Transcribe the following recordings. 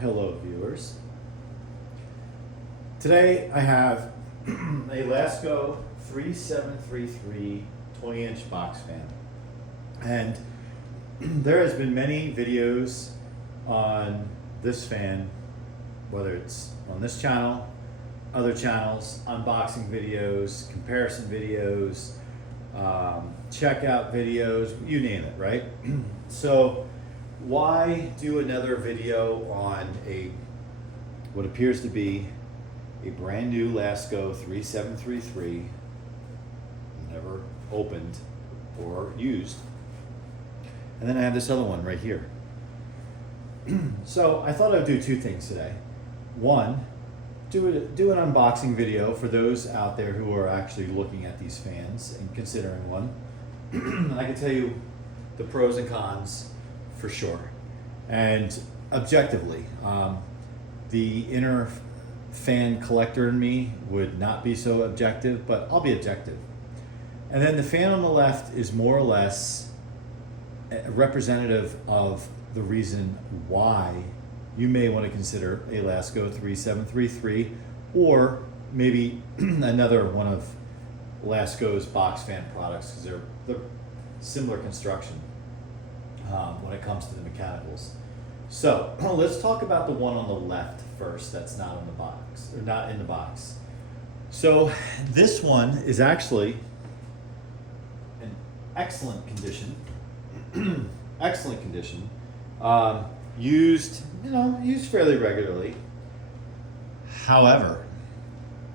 Hello viewers. Today I have a Lasko 3733 20-inch box fan. And there has been many videos on this fan, whether it's on this channel, other channels, unboxing videos, comparison videos, checkout videos, you name it, right? So why do another video on what appears to be a brand new Lasko 3733, never opened or used, and then I have this other one right here. So I thought I'd do two things today. One, do an unboxing video for those out there who are actually looking at these fans and considering one. And I can tell you the pros and cons for sure. And objectively, the inner fan collector in me would not be so objective, but I'll be objective. And then the fan on the left is more or less representative of the reason why you may want to consider a Lasko 3733 or maybe another one of Lasko's box fan products, because they're similar construction when it comes to the mechanicals. So let's talk about the one on the left first that's not on the box, or not in the box. So this one is actually in excellent condition. Excellent condition. Used fairly regularly. However,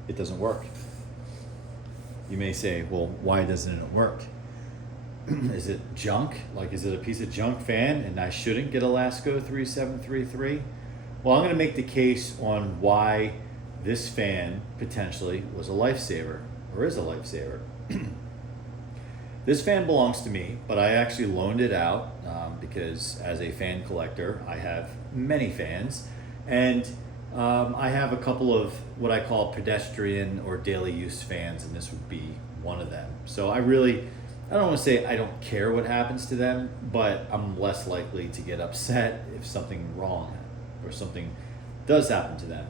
it doesn't work. You may say, well, why doesn't it work? Is it junk? Like, is it a piece of junk fan and I shouldn't get a Lasko 3733? Well, I'm going to make the case on why this fan potentially was a lifesaver, or is a lifesaver. This fan belongs to me, but I actually loaned it out because as a fan collector, I have many fans, and I have a couple of what I call pedestrian or daily use fans, and this would be one of them. So I don't want to say I don't care what happens to them, but I'm less likely to get upset if something wrong or something does happen to them.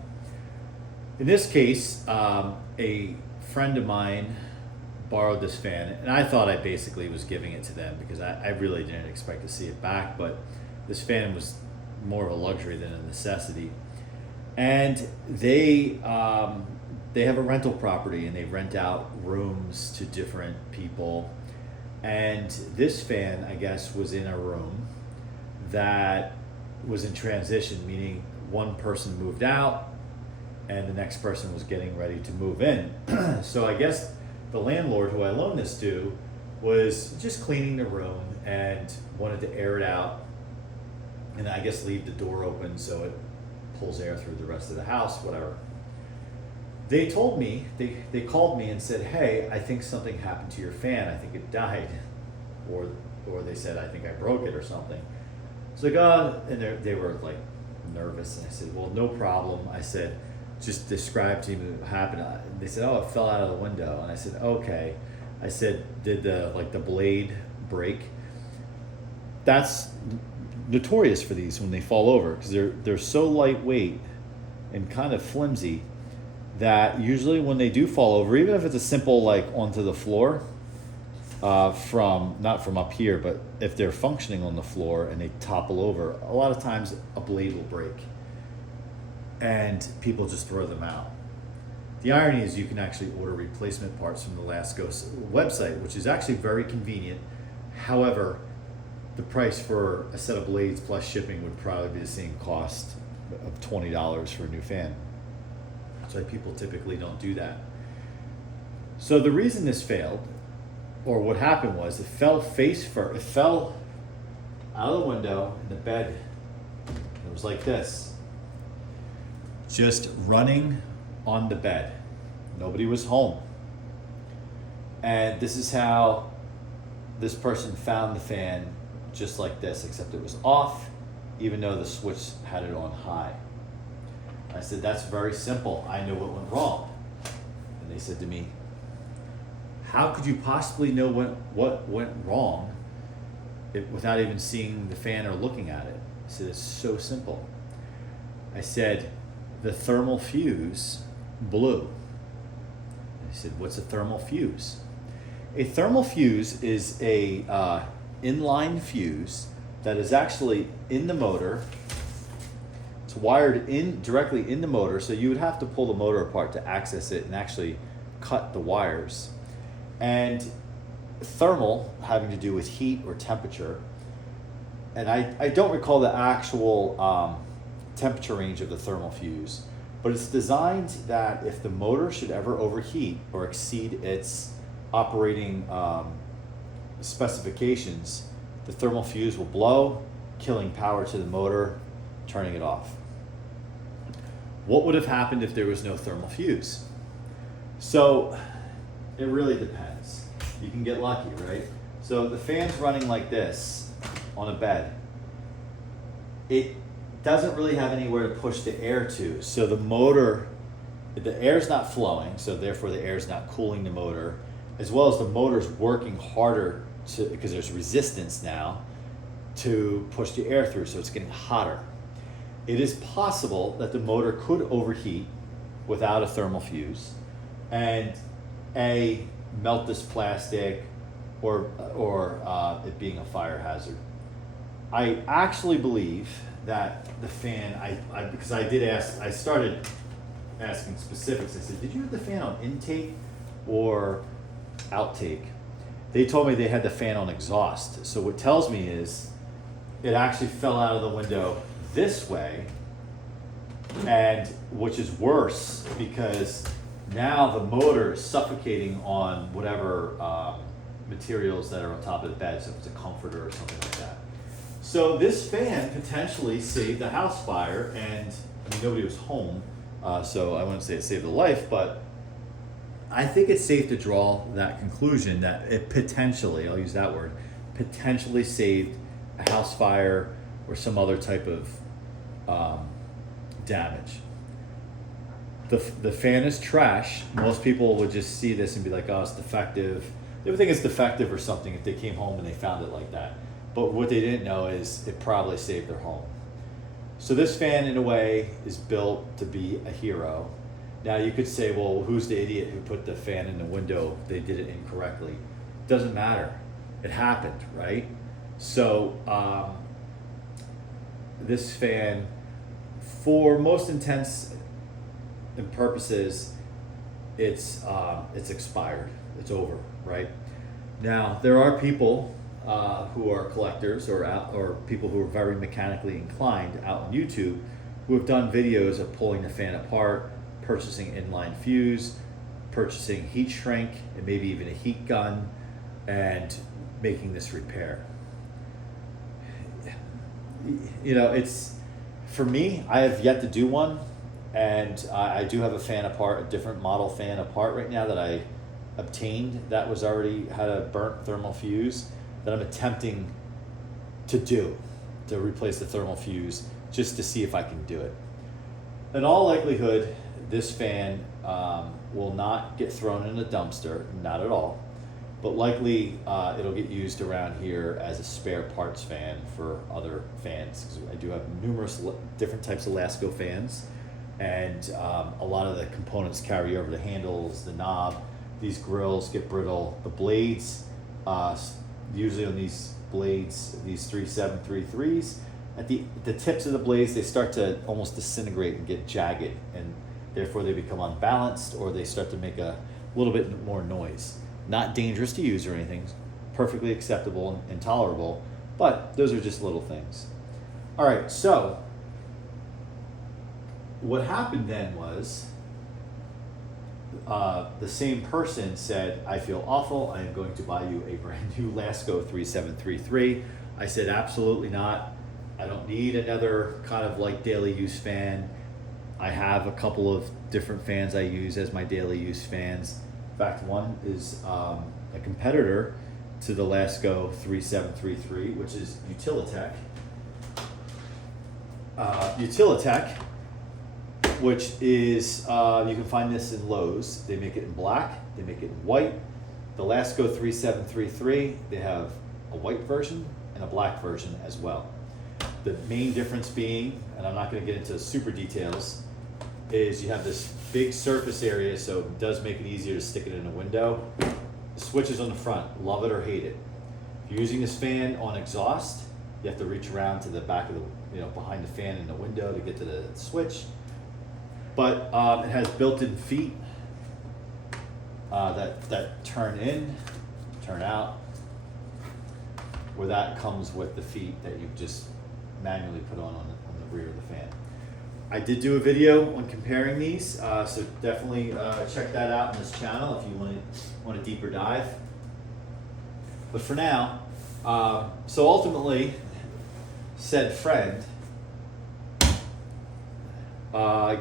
In this case, a friend of mine borrowed this fan, and I thought I basically was giving it to them because I really didn't expect to see it back, but this fan was more of a luxury than a necessity. And they have a rental property, and they rent out rooms to different people. And this fan, I guess, was in a room that was in transition, meaning one person moved out and the next person was getting ready to move in. So I guess the landlord who I loaned this to was just cleaning the room and wanted to air it out, and I guess leave the door open so it pulls air through the rest of the house, whatever. They told me, they called me and said, hey, I think something happened to your fan. I think it died. Or they said, I think I broke it or something. So like, and they were like nervous. And I said, well, no problem. I said, just describe to me what happened. They said, oh, it fell out of the window. And I said, okay. I said, did the blade break? That's notorious for these when they fall over, because they're so lightweight and kind of flimsy that usually when they do fall over, even if it's a simple like onto the floor, from not from up here, but if they're functioning on the floor and they topple over, a lot of times a blade will break and people just throw them out. The irony is you can actually order replacement parts from the Lasko website, which is actually very convenient. However, the price for a set of blades plus shipping would probably be the same cost of $20 for a new fan. So people typically don't do that. So the reason this failed, or what happened, was it fell face first. It fell out of the window in the bed. It was like this, just running on the bed. Nobody was home. And this is how this person found the fan, just like this, except it was off, even though the switch had it on high. I said, that's very simple. I know what went wrong. And they said to me, how could you possibly know what went wrong without even seeing the fan or looking at it? I said, it's so simple. I said, the thermal fuse blew. I said, what's a thermal fuse? A thermal fuse is a inline fuse that is actually in the motor. It's wired in directly in the motor, so you would have to pull the motor apart to access it and actually cut the wires. And thermal, having to do with heat or temperature, and I don't recall the actual temperature range of the thermal fuse, but it's designed that if the motor should ever overheat or exceed its operating specifications, the thermal fuse will blow, killing power to the motor, turning it off. What would have happened if there was no thermal fuse? So it really depends. You can get lucky, right? So the fan's running like this on a bed. It doesn't really have anywhere to push the air to. So the motor, the air's not flowing, so therefore the air's not cooling the motor, as well as the motor's working harder because there's resistance now to push the air through, so it's getting hotter. It is possible that the motor could overheat without a thermal fuse and melt this plastic or it being a fire hazard. I actually believe that the fan, because I did ask, I started asking specifics. I said, did you have the fan on intake or outtake? They told me they had the fan on exhaust. So what tells me is it actually fell out of the window this way, and which is worse because now the motor is suffocating on whatever materials that are on top of the bed, so if it's a comforter or something like that. So this fan potentially saved the house fire, and I mean, nobody was home, so I wouldn't say it saved a life, but I think it's safe to draw that conclusion that it potentially, I'll use that word, potentially saved a house fire or some other type of damage. The fan is trash. Most people would just see this and be like, oh, it's defective. They would think it's defective or something if they came home and they found it like that. But what they didn't know is it probably saved their home. So this fan, in a way, is built to be a hero. Now you could say, well, who's the idiot who put the fan in the window? They did it incorrectly. Doesn't matter. It happened, right? So this fan, for most intents and purposes, it's expired. It's over, right? Now there are people who are collectors or people who are very mechanically inclined out on YouTube who have done videos of pulling the fan apart, purchasing inline fuse, purchasing heat shrink, and maybe even a heat gun, and making this repair. You know, it's, for me, I have yet to do one, and I do have a fan apart, a different model fan apart right now that I obtained that was already had a burnt thermal fuse that I'm attempting to replace the thermal fuse just to see if I can do it. In all likelihood, this fan will not get thrown in a dumpster, not at all, but likely it'll get used around here as a spare parts fan for other fans, because I do have numerous different types of Lasko fans, and a lot of the components carry over, the handles, the knob. These grills get brittle. The blades, usually on these blades, these 3733s, at the tips of the blades, they start to almost disintegrate and get jagged, and therefore they become unbalanced, or they start to make a little bit more noise. Not dangerous to use or anything, perfectly acceptable and tolerable, but those are just little things. All right, so what happened then was the same person said, I feel awful, I am going to buy you a brand new Lasko 3733. I said, absolutely not. I don't need another kind of like daily use fan. I have a couple of different fans I use as my daily use fans. In fact, one is a competitor to the Lasko 3733, which is Utilitech. Utilitech, which is, you can find this in Lowe's. They make it in black, they make it in white. The Lasko 3733, they have a white version and a black version as well. The main difference being, and I'm not going to get into super details, is you have this big surface area, so it does make it easier to stick it in a window. The switch is on the front, love it or hate it. If you're using this fan on exhaust, you have to reach around to the back of the, behind the fan in the window to get to the switch. But it has built-in feet that turn in, turn out, where that comes with the feet that you just manually put on the rear of the fan. I did do a video on comparing these, so definitely check that out on this channel if you want a deeper dive. But for now, so ultimately, said friend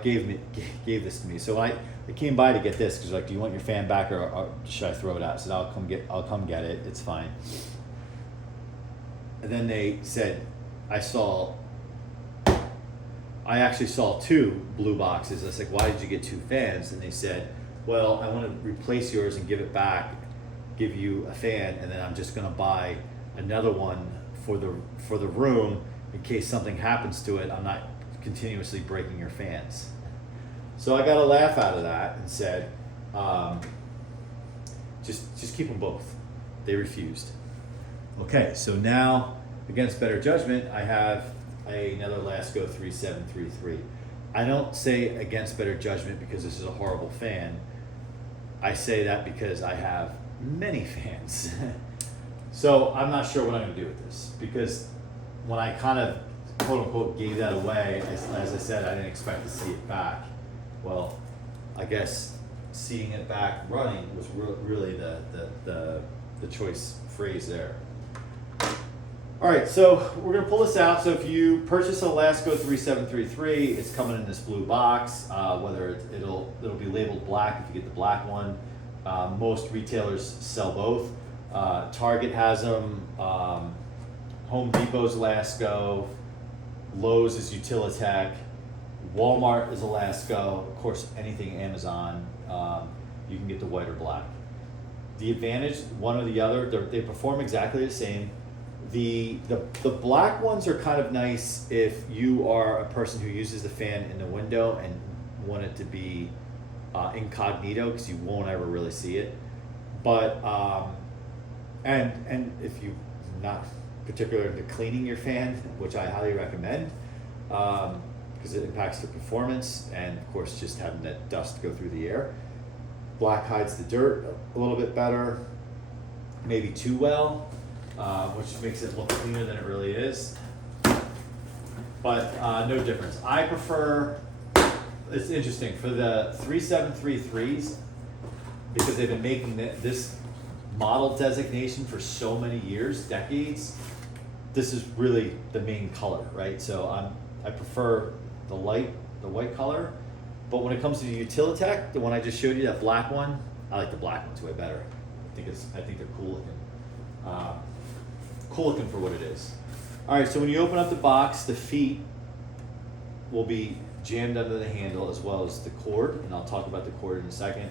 gave this to me. So I came by to get this because like, do you want your fan back or should I throw it out? I said I'll come get it. It's fine. And then they said I actually saw 2 blue boxes. I was like, why did you get 2 fans? And they said, well, I want to replace yours and give it back, give you a fan, and then I'm just going to buy another one for the room in case something happens to it. I'm not continuously breaking your fans. So I got a laugh out of that and said, just keep them both. They refused. Okay, so now against better judgment, I have another Lasko 3733. I don't say against better judgment because this is a horrible fan. I say that because I have many fans. So I'm not sure what I'm going to do with this, because when I kind of quote unquote gave that away, as I said, I didn't expect to see it back. Well, I guess seeing it back running was really the choice phrase there. All right, so we're gonna pull this out. So if you purchase a Lasko 3733, it's coming in this blue box. Whether it'll be labeled black if you get the black one. Most retailers sell both. Target has them. Home Depot's Lasko. Lowe's is Utilitech. Walmart is a Lasko. Of course, anything Amazon, you can get the white or black. The advantage, one or the other, they perform exactly the same. The black ones are kind of nice if you are a person who uses the fan in the window and want it to be incognito, because you won't ever really see it. But and if you're not particular into cleaning your fan, which I highly recommend, because it impacts the performance, and of course just having that dust go through the air. Black hides the dirt a little bit better, maybe too well, which makes it look cleaner than it really is. But no difference. I prefer, it's interesting, for the 3733s, because they've been making this model designation for so many years, decades, this is really the main color, right? So I prefer the white color. But when it comes to the Utilitech, the one I just showed you, that black one, I like the black ones way better. I think they're cool looking. Cool looking for what it is. All right, so when you open up the box, the feet will be jammed under the handle, as well as the cord, and I'll talk about the cord in a second,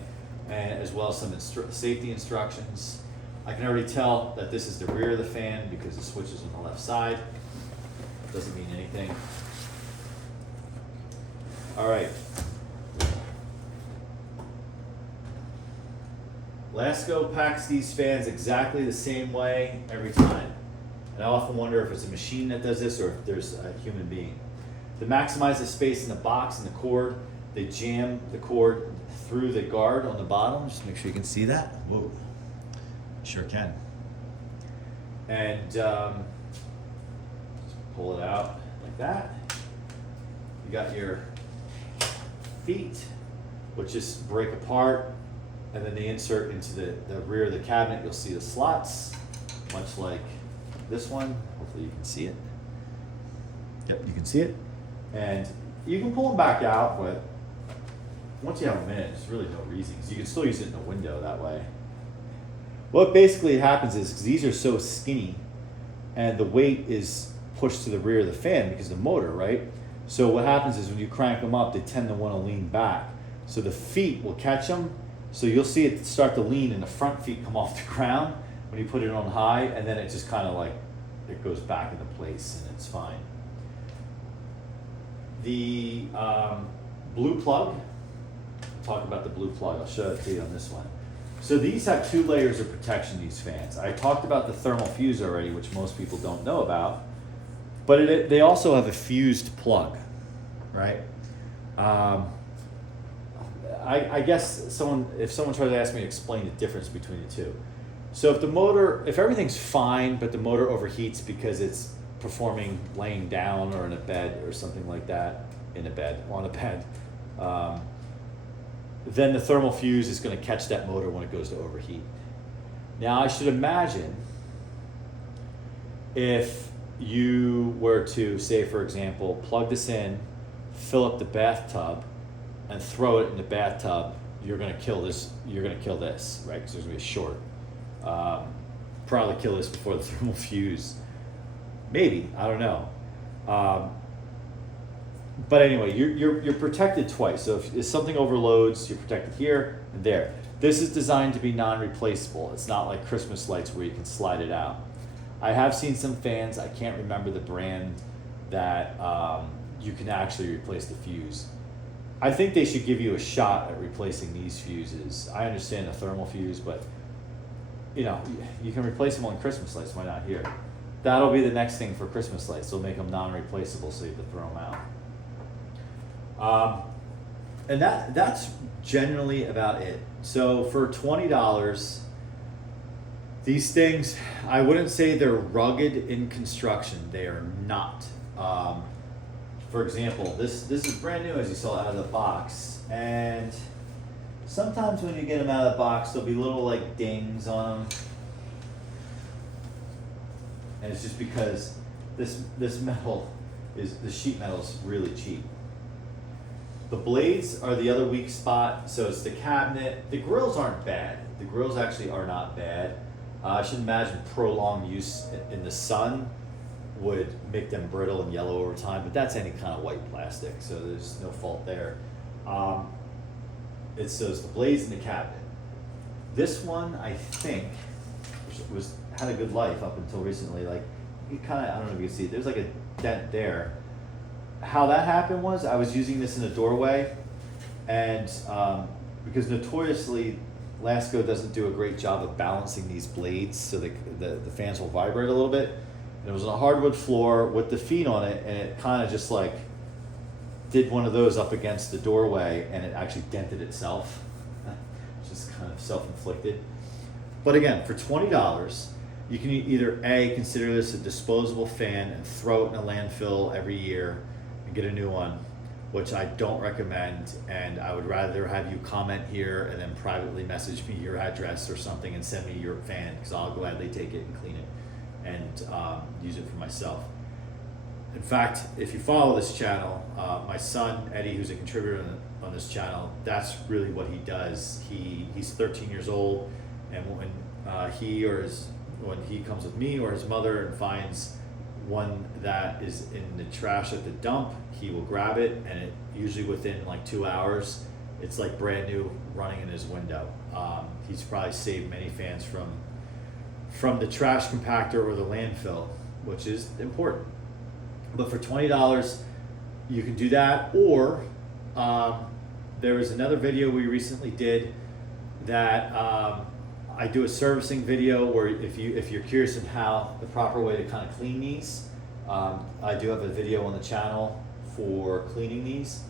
and as well as some safety instructions. I can already tell that this is the rear of the fan because the switch is on the left side. Doesn't mean anything. All right. Lasko packs these fans exactly the same way every time. And I often wonder if it's a machine that does this or if there's a human being. To maximize the space in the box and the cord, they jam the cord through the guard on the bottom. Just make sure you can see that. Whoa, sure can. And just pull it out like that. You got your feet, which just break apart, and then they insert into the rear of the cabinet. You'll see the slots, much like this one. Hopefully you can see it. Yep, you can see it. And you can pull them back out, but once you have them in, there's really no reason, because you can still use it in the window that way. What basically happens is, because these are so skinny, and the weight is pushed to the rear of the fan because of the motor, right? So what happens is when you crank them up, they tend to want to lean back. So the feet will catch them. So you'll see it start to lean and the front feet come off the ground when you put it on high, and then it just kind of like, it goes back into place and it's fine. the blue plug, talk about the blue plug, I'll show it to you on this one. So these have 2 layers of protection, these fans. I talked about the thermal fuse already, which most people don't know about, but they also have a fused plug, right? I guess if someone tries to ask me to explain the difference between the two. So if everything's fine, but the motor overheats because it's performing laying down or in a bed or something like that, on a bed, then the thermal fuse is going to catch that motor when it goes to overheat. Now I should imagine if you were to, say for example, plug this in, fill up the bathtub, and throw it in the bathtub, you're going to kill this, right? Because there's going to be a short. Probably kill this before the thermal fuse. Maybe, I don't know. But anyway, you're protected twice. So if something overloads, you're protected here and there. This is designed to be non-replaceable. It's not like Christmas lights where you can slide it out. I have seen some fans, I can't remember the brand, that you can actually replace the fuse. I think they should give you a shot at replacing these fuses. I understand the thermal fuse, but you can replace them on Christmas lights, why not here? That'll be the next thing for Christmas lights. They'll make them non-replaceable, so you have to throw them out. And that's generally about it. So for $20, these things, I wouldn't say they're rugged in construction. They are not. For example, this is brand new, as you saw, out of the box. And sometimes when you get them out of the box, there'll be little like dings on them. And it's just because this sheet metal is really cheap. The blades are the other weak spot, so it's the cabinet. The grills aren't bad. The grills actually are not bad. I should imagine prolonged use in the sun would make them brittle and yellow over time, but that's any kind of white plastic, so there's no fault there. It's the blades in the cabinet. This one, I think, had a good life up until recently. Like, you kind of, I don't know if you can see, there's like a dent there. How that happened was I was using this in a doorway, and because notoriously Lasko doesn't do a great job of balancing these blades, so the fans will vibrate a little bit. And it was on a hardwood floor with the feet on it, and it kind of just like did one of those up against the doorway, and it actually dented itself, which is kind of self-inflicted. But again, for $20, you can either A, consider this a disposable fan and throw it in a landfill every year and get a new one, which I don't recommend, and I would rather have you comment here and then privately message me your address or something and send me your fan, because I'll gladly take it and clean it and use it for myself. In fact, if you follow this channel, my son Eddie, who's a contributor on this channel, that's really what he does. He's 13 years old, and when he comes with me or his mother and finds one that is in the trash at the dump, he will grab it, and it usually within like 2 hours, it's like brand new, running in his window. He's probably saved many fans from the trash compactor or the landfill, which is important. But for $20, you can do that, or there was another video we recently did that I do a servicing video where if you're curious on how the proper way to kind of clean these, I do have a video on the channel for cleaning these.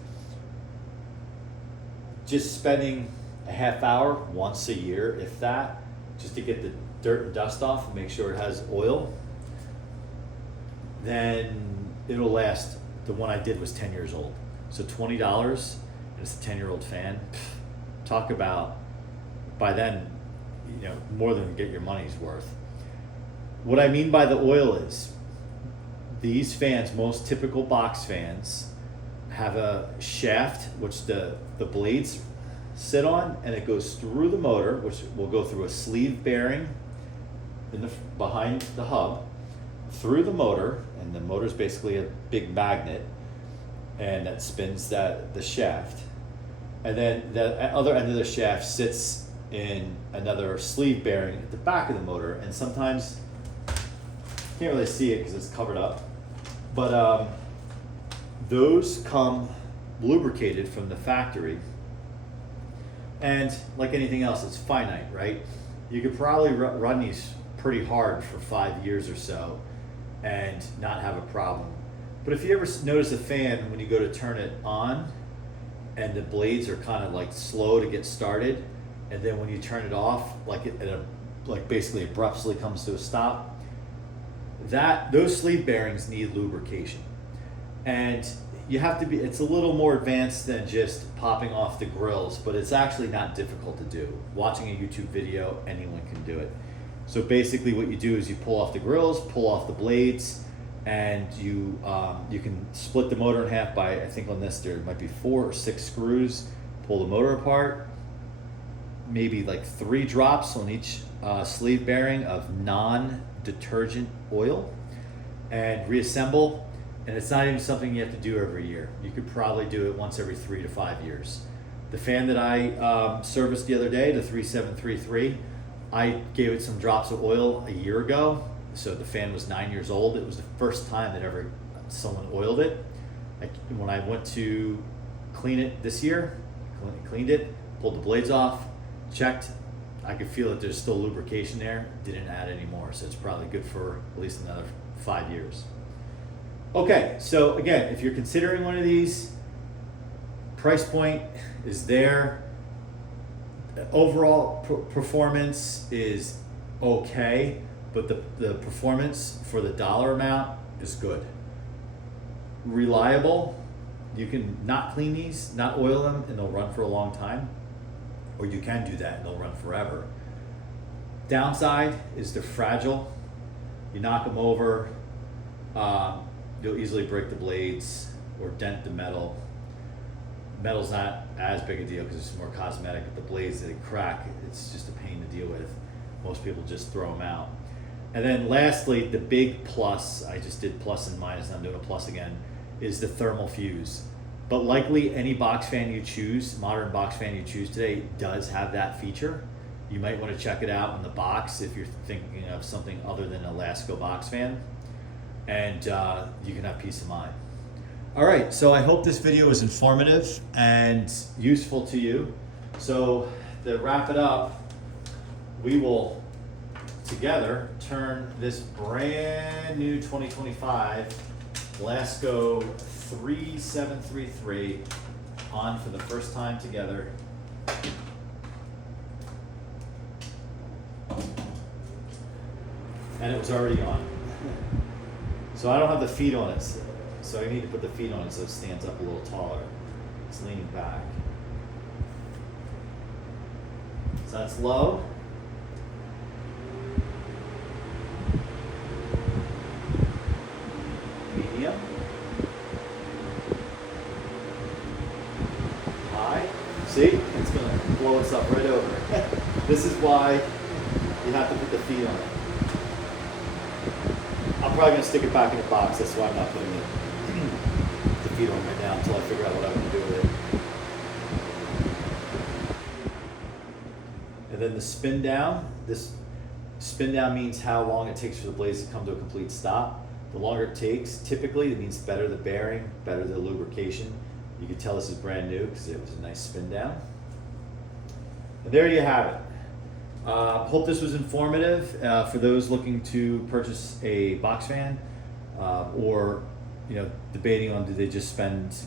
Just spending a half hour once a year, if that, just to get the dirt and dust off and make sure it has oil, then it'll last. The one I did was 10 years old. So $20, and it's a 10-year-old fan. Talk about, by then, more than get your money's worth. What I mean by the oil is, these fans, most typical box fans, have a shaft which the blades sit on, and it goes through the motor, which will go through a sleeve bearing behind the hub, through the motor, and the motor is basically a big magnet, and that spins the shaft, and then the other end of the shaft sits in another sleeve bearing at the back of the motor, and sometimes you can't really see it because it's covered up, but those come lubricated from the factory. And like anything else, it's finite, right? You could probably run these pretty hard for 5 years or so and not have a problem. But if you ever notice a fan, when you go to turn it on and the blades are kind of like slow to get started, and then when you turn it off, like basically abruptly comes to a stop, those sleeve bearings need lubrication. And you have to be, it's a little more advanced than just popping off the grills, but it's actually not difficult to do. Watching a YouTube video, anyone can do it. So basically what you do is you pull off the grills, pull off the blades, and you can split the motor in half by, I think on this there might be 4 or 6 screws, pull the motor apart, maybe like 3 drops on each sleeve bearing of non-detergent oil, and reassemble. And it's not even something you have to do every year. You could probably do it once every 3 to 5 years. The fan that I serviced the other day, the 3733, I gave it some drops of oil a year ago. So the fan was 9 years old. It was the first time that ever someone oiled it. When I went to clean it this year, cleaned it, pulled the blades off, checked, I could feel that there's still lubrication there, didn't add any more. So it's probably good for at least another 5 years. Okay, so again, if you're considering one of these, price point is there. Overall performance is okay, but the performance for the dollar amount is good. Reliable, you can not clean these, not oil them, and they'll run for a long time. Or you can do that and they'll run forever. Downside is they're fragile. You knock them over, you'll easily break the blades or dent the metal. Metal's not as big a deal because it's more cosmetic, but the blades, they crack, it's just a pain to deal with. Most people just throw them out. And then lastly, the big plus, I just did plus and minus, and I'm doing a plus again, is the thermal fuse. But likely any box fan you choose, modern box fan you choose today, does have that feature. You might want to check it out in the box if you're thinking of something other than a Lasko box fan. And you can have peace of mind. All right, so I hope this video was informative and useful to you. So to wrap it up, we will together turn this brand new 2025 Lasko 3733 on for the first time together. And it was already on. So I don't have the feet on it, so I need to put the feet on it so it stands up a little taller. It's leaning back. So that's low. Medium. High. See? It's going to blow us up right over. This is why you have to put the feet on it. I'm probably going to stick it back in the box. That's why I'm not putting the feet on right now until I figure out what I'm going to do with it. And then the spin down. This spin down means how long it takes for the blades to come to a complete stop. The longer it takes, typically, it means better the bearing, better the lubrication. You can tell this is brand new because it was a nice spin down. And there you have it. Hope this was informative for those looking to purchase a box fan or debating on do they just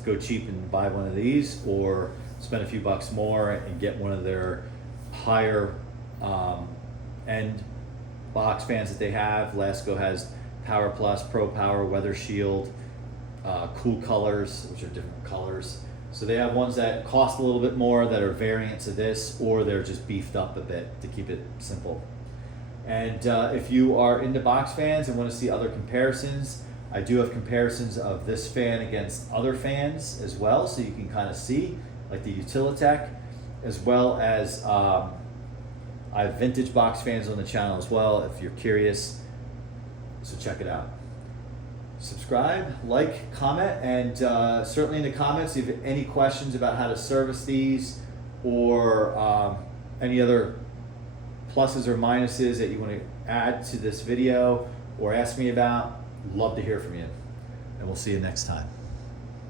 go cheap and buy one of these or spend a few bucks more and get one of their higher end box fans that they have. Lasko has Power Plus, Pro Power, Weather Shield, Cool Colors, which are different colors. So they have ones that cost a little bit more that are variants of this, or they're just beefed up a bit to keep it simple. And if you are into box fans and want to see other comparisons, I do have comparisons of this fan against other fans as well, so you can kind of see, like the Utilitech, as well as I have vintage box fans on the channel as well if you're curious, so check it out. Subscribe, like, comment, and certainly in the comments if you have any questions about how to service these or any other pluses or minuses that you want to add to this video or ask me about. Love to hear from you, and we'll see you next time.